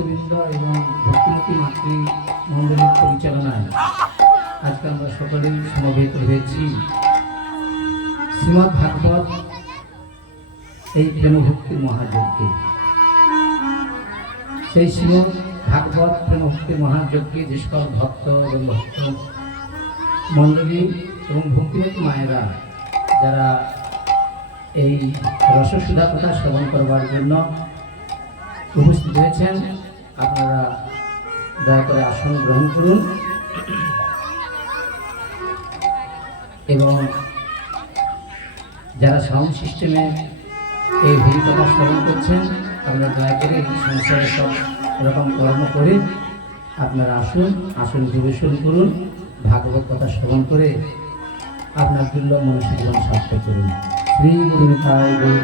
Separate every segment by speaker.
Speaker 1: ভক্তবৃন্দ এবং ভক্তিমতী মাতৃ মন্ডলীর পরিচালনায় আজকে আমরা সকলেই সমবেত হয়েছি। শ্রীমৎ ভাগবত এই প্রেমভক্তির মহাযজ্ঞে। সেই শ্রীমৎ ভাগবত প্রেমভক্তির মহাযজ্ঞে যে সকল ভক্ত এবং ভক্ত মণ্ডলী এবং ভক্তিমতী মায়েরা যারা এই রসসুধা কথা শ্রবণ করবার জন্য উপস্থিত হয়েছেন আপনারা দয়া করে আসন গ্রহণ করুন। এবং যারা সাউন্ড সিস্টেমে এই হরি কথা স্মরণ করছেন আপনারা দয়া করে এই সংসারে সব রকম কর্ম করে আপনারা আসুন, আসন পরিবেশন করুন, ভাগবত কথা শ্রবণ করে আপনার দুর্লভ মনুষ্য জীবন সার্থক করুন। শ্রী গুরু তাই গুরু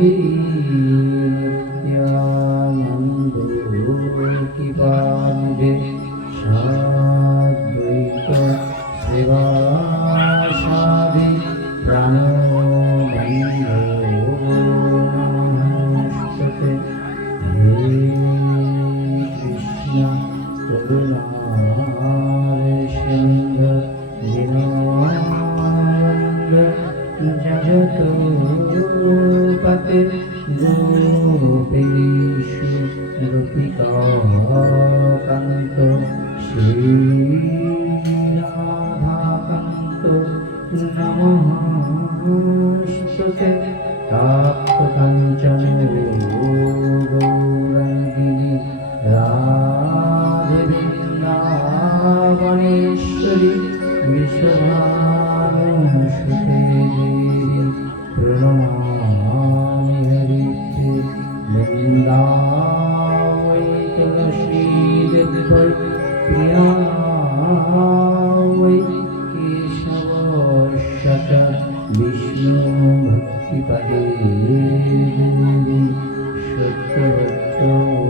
Speaker 1: Hey. anyway, you know,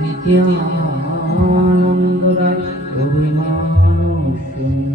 Speaker 1: নিত্যানন্দরায় অভিমান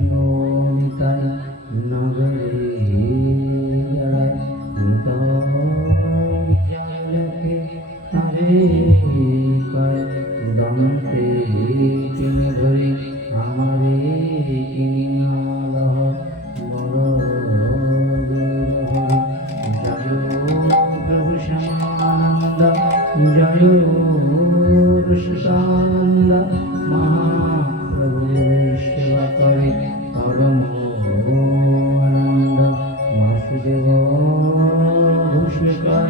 Speaker 1: হুষকার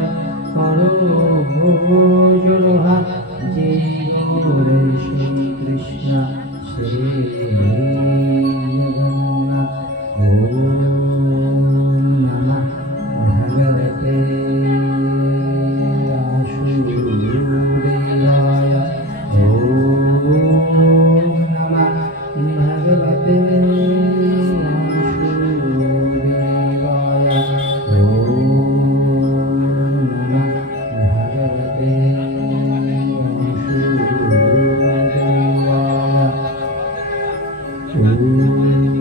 Speaker 1: করো যে হরে শ্রী কৃষ্ণ শ্রী Ooh.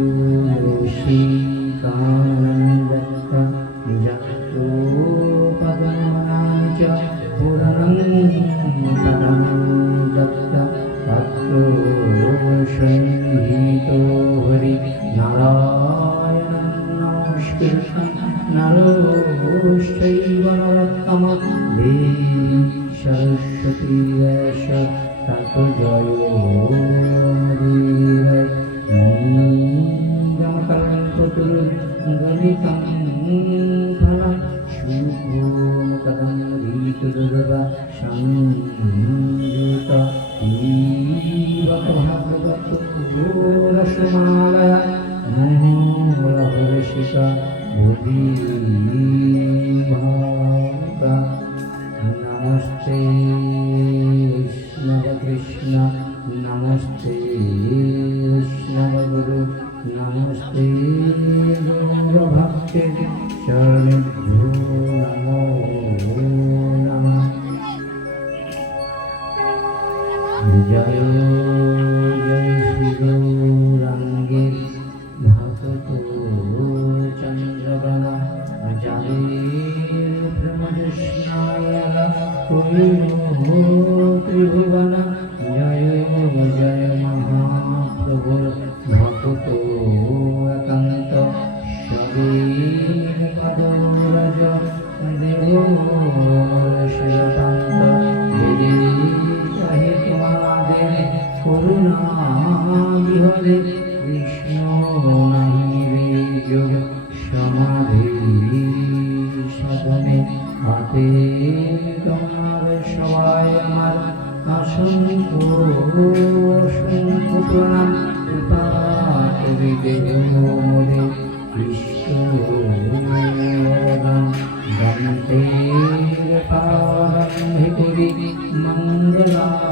Speaker 1: श्रीयुत भगवतो रसमाला मोहरशिका बुधी Hallelujah. সুতরাং কৃপা করিতে মোরে কৃষ্ণ দন্তে পারম হিপুরি মঙ্গলাচরণ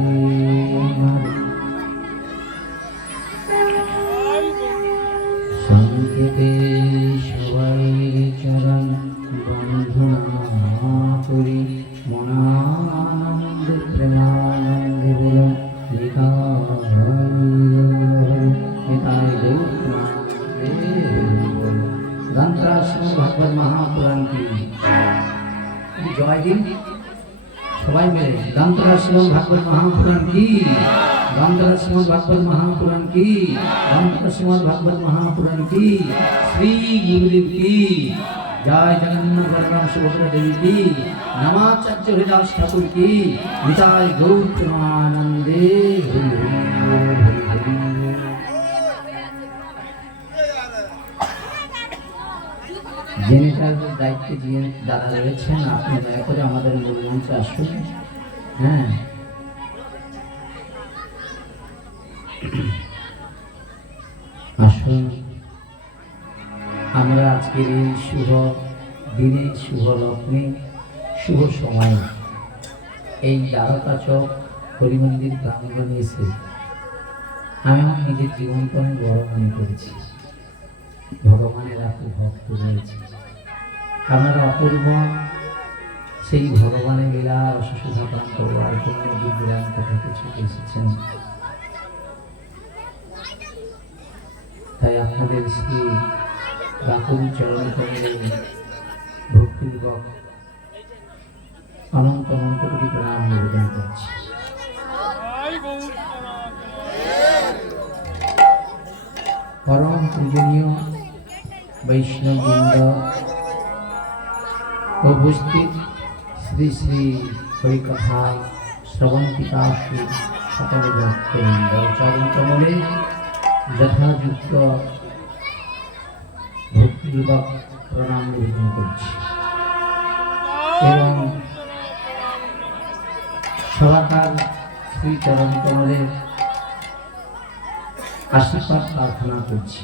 Speaker 1: শ্রীমদ ভাগবত মহাপুরাণ কি? শ্রী গুরুদেব কি? জয় জগন্নাথ বলরাম সুভদ্রা দেবী কি? নমাচার্য হরিদাস ঠাকুর কি? নিতাই বল। জেনেটারের দায়িত্বে যে দাদা রয়েছেন, আপনি দয়া করে আমাদের মূল মঞ্চে আসুন। হ্যাঁ। আসুন। আমরা আজকের এই শুভ দিনে, শুভ লগ্নে, শুভ সময়ে এই দ্বারকা চক হরিমন্দির প্রাঙ্গণে এসে আমি আমার নিজের জীবনকে অনেক বড় মনে করেছি। ভগবানের এত ভক্ত রয়েছে। আপনারা অপূর্ব সেই ভগবানের লীলা রসসুধা পান করবার জন্য দিব্যান্ত থেকে ছুটে এসেছেন। তাই আপনাদের শ্রী বাকুল চরণ করে ভক্তিপূর্বক অনন্ত অনন্ত কোটি প্রণাম নিবেদন করছি পরম পূজনীয় বৈষ্ণববৃন্দ উপস্থিত শ্রী শ্রী হরিকথা শ্রবণ পিতাশ্রী সকল ভক্তবৃন্দ চরণ কমলে যথাযুক্ত ভক্তিপূর্বক প্রণাম নিবেদন করছি। এবং সবাকার শ্রী চরণ কমলে আশীর্বাদ প্রার্থনা করছি।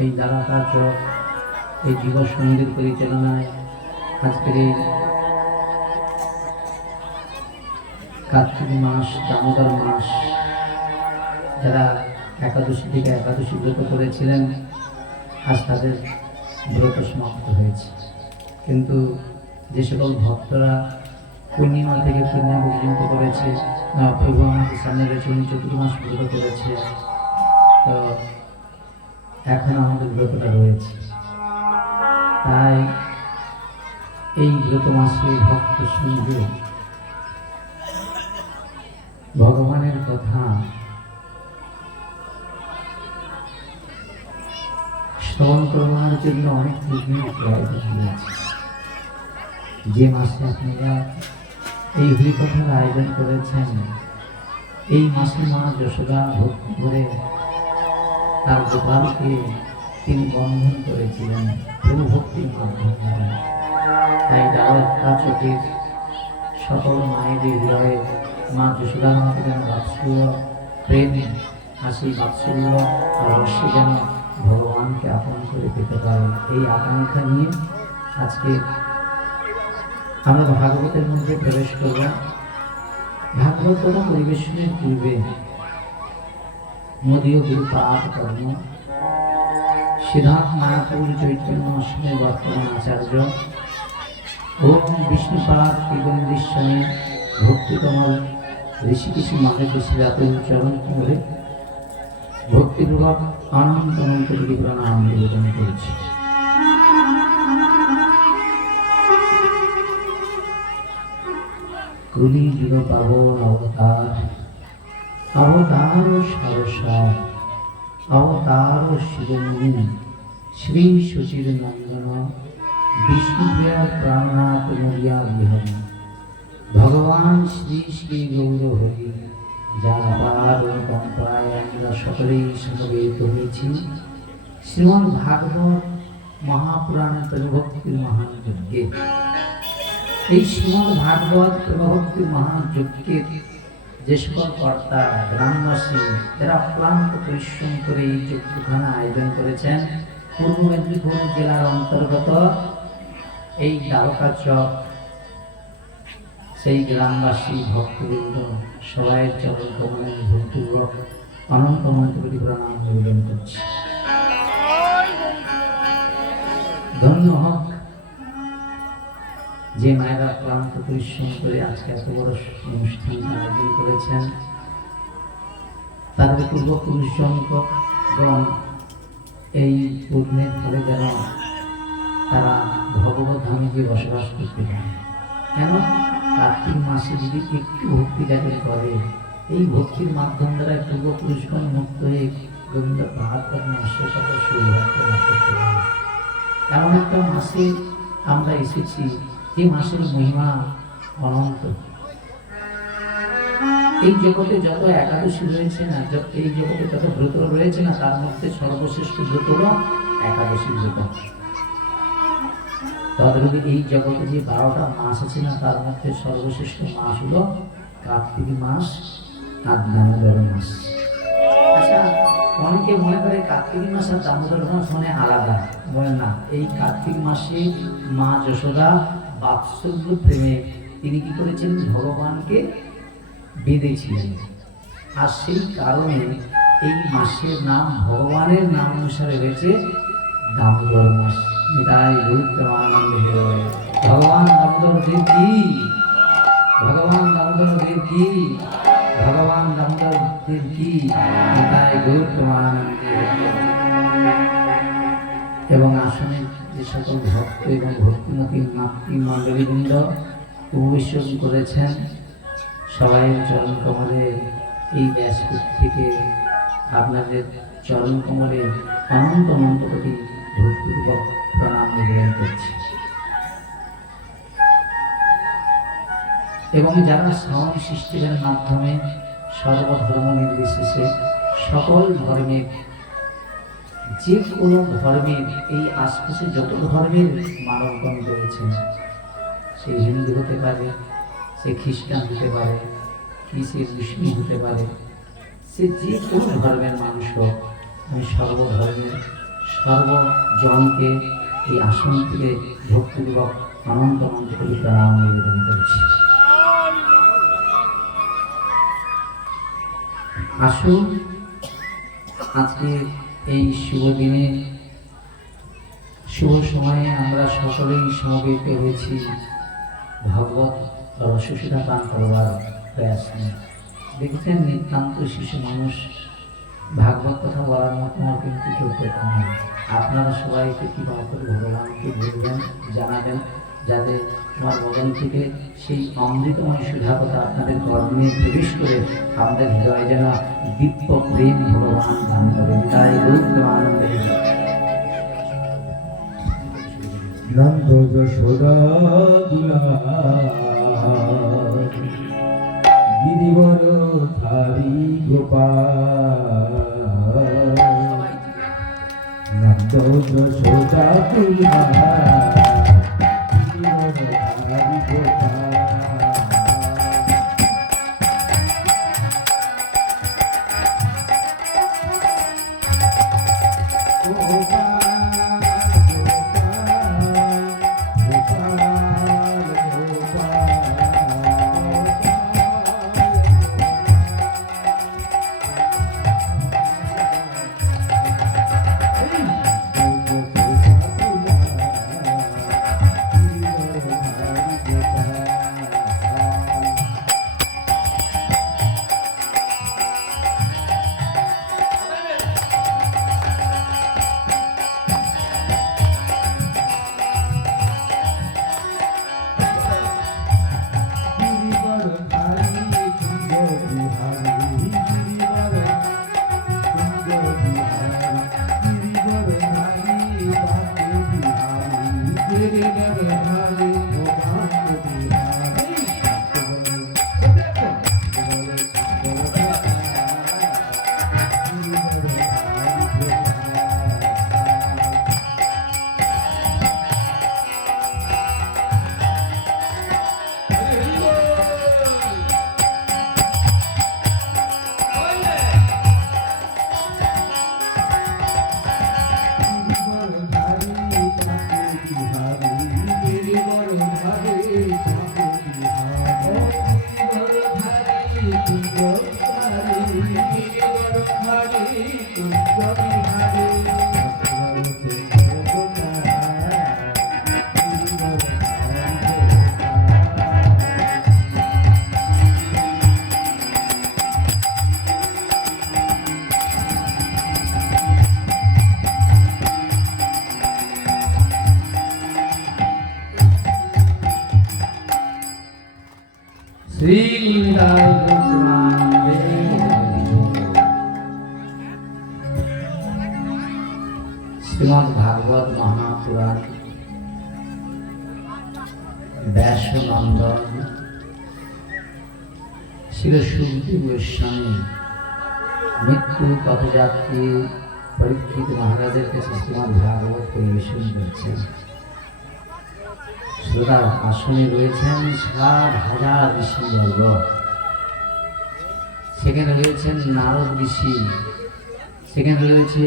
Speaker 1: এই দ্বারাকা চক এই যুব সঙ্গীর পরিচালনায় আজকের এই কার্তিক মাস, দামোদর মাস, যারা একাদশী থেকে একাদশী ব্রত করেছিলেন আজ তাদের ব্রত সমাপ্ত হয়েছে। কিন্তু যে সকল ভক্তরা পূর্ণিমা থেকে পূর্ণিমা পর্যন্ত করেছে প্রভু আমাদের সামনে রয়েছে, উনি চতুর্মাস ব্রত করেছে, তো এখন আমাদের ব্রতটা রয়েছে। তাই এই ব্রত মাসে ভক্ত সঙ্গে ভগবানের কথা শ্রবণ করবার জন্য অনেক রয়েছে যে মাসে আপনারা এই হরিকথার আয়োজন করেছেন, এই মাসে মা যশোদা ভক্তি করে তার গোপালকে তিনি বন্ধন করেছিলেন, প্রভু ভক্তির মাধ্যমে। তাই দ্বারকা চোখের সকল মায়েদের হৃদয়ে মা যশোদার মতো যেন বাৎসল্য প্রেম হাসি বাৎসল্য রসে যেন ভগবানকে আপন করে পেতে পারে এই আকাঙ্ক্ষা নিয়ে আজকে আমরা ভাগবতের মধ্যে প্রবেশ করব। ভাগবত পরিবেশনের পূর্বে মোদীয় গুরু পাঠ কর্ম, সিদ্ধার্থ মায়াপুর চৈতন্য অষ্টমের বর্তমান আচার্য ওম বিষ্ণুপাদ ত্রিগুণেশ্বরী ভক্তি কমল ঋষিকেশী মহাদেব শিলাতুল চরণ কুমরে ভক্তিপূর্বক অনন্ত কোটি প্রণাম নিবেদন করেছি। কলি যুগ পাবন অবতার অবতার সরসার, অবতার শিরোমণি শ্রী সুচির নন্দন বিষ্ণুপ্রিয়া বিহারী। ভগবান শ্রী শ্রী গৌর হরি আবার পরম্পরায় আমরা সকলেই সমবেত হয়েছি। শ্রীমৎ ভাগবত মহাপুরাণের প্রভক্তির মহান যজ্ঞে। এই শ্রীমৎ ভাগবত প্রভক্তির মহান যজ্ঞের যে সকল কর্তা, গ্রামবাসী, যারা অক্লান্ত পরিশ্রম করে এই যজ্ঞখানা আয়োজন করেছেন, পূর্ব মেদিনীপুর জেলার অন্তর্গত এই দ্বারকা চক সেই গ্রামবাসী, ভক্তবৃন্দ, সবাই চরণ কমলের ভক্তিপূর্বক অনন্ত কোটি প্রণাম নিবেদন করছি ধন্য হোক যে মায়েরা ক্লান্ত পরিশ্রম করে আজকে এত বড় অনুষ্ঠান। আয়োজন করেছেন তাদের পূর্বপুরুষগণ এই পূর্ণের ফলে যেন তারা ভগবত ধামে গিয়ে বসবাস করতে পারে কেন কার্তিক মাসে যদি একটু ভক্তি যাদের করে এই ভক্তির মাধ্যম দ্বারা পূর্বপুরুষগণ মুক্ত হয়ে গোবিন্দ করে সাথে সৌভাগ্য এমন একটা মাসে আমরা এসেছি, যে মাসের মহিমা অনন্ত। এই জগতে যত একাদশী রয়েছে না, যত- এই জগতে যত ব্রত রয়েছে না, তার মধ্যে সর্বশ্রেষ্ঠ ব্রত হল একাদশী ব্রত। তদ্রূপে এই জগতে যে বারোটা মাস আছে না, তার মধ্যে সর্বশ্রেষ্ঠ মাস হলো কার্তিক মাস। আর দামোদর মাস। আচ্ছা অনেকে মনে করে কার্তিক মাস আর দামোদর মাস মানে আলাদা। বলে না, এই কার্তিক মাসে মা যশোদা বাৎসল্য প্রেমে তিনি কি করেছেন? ভগবানকে বেঁধেছিলেন। আর সেই কারণে এই মাসের নাম, ভগবানের নাম অনুসারে রয়েছে দামোদর মাস। নিতাই রূপমানন্দ ভগবান দামোদর দেব কি? ভগবান দামোদর দেব কি? ভগবান দামোদর দেব কি রূপমানন্দ এবং আসনে যে সকল ভক্ত এবং ভক্তিমতী মাতৃমণ্ডলীবৃন্দ উপবেশন করেছেন, সবাই চরণ কমলে এই ব্যাসপুর থেকে আপনাদের চরণ কমলে অনন্ত কোটি ভক্তিপূর্বক প্রণাম নিবেদন করছি। এবং যারা সাউন্ড সৃষ্টির মাধ্যমে সর্বধর্ম নির্বিশেষে সকল ধর্মের যে কোনো ধর্মের এই আশপাশে যত ধর্মের মানবগণ রয়েছেন সে হিন্দু হতে পারে, সে খ্রিস্টান হতে পারে, কি সে মুসলিম হতে পারে, সে যে কোনো ধর্মের মানুষ হোক, আমি সর্বধর্মের সর্বজনকে এই আসন থেকে ভক্তিপূর্বক অনন্ত করে প্রণাম নিবেদন করেছি। আসুন। আজকে এই শুভ দিনে, শুভ সময়ে আমরা সকলেই সমবেত হয়েছি ভগবত রসসুধা পান করবার প্রয়াস নিয়ে। দেখেছেন নিতান্ত শিশু মানুষ, ভাগবত কথা বলার মতো কিন্তু কেউ পেতাম আপনারা সবাই একটু কৃপা করে ভগবানকে বলবেন, জানাবেন। যাতে আমার বদন থেকে সেই অমৃতময় সুধা কথা আপনাদের কর্মে প্রবেশ করে আমাদের হৃদয়ে যেন দিব্য প্রেম ভগবান দান করেন তাই রূপ আনন্দে
Speaker 2: নন্দ যশোদা গিরিবর ধারি গোপাল। নন্দ যশোদা দুলা।
Speaker 1: শ্রী নিতাই গৌরাঙ্গে শ্রীমদ ভাগবত মহাপুরাণ ব্যাসনন্দন শিল সুখদেব গোস্বামী মৃত্যু পথযাত্রী পরীক্ষিত মহারাজের কাছে শ্রীমদ ভাগবত পরিবেশন করছেন শ্রোতার আসনে রয়েছেন ষাট হাজার ঋষিবর্গ সেখানে রয়েছেন নারদ ঋষি। সেখানে রয়েছে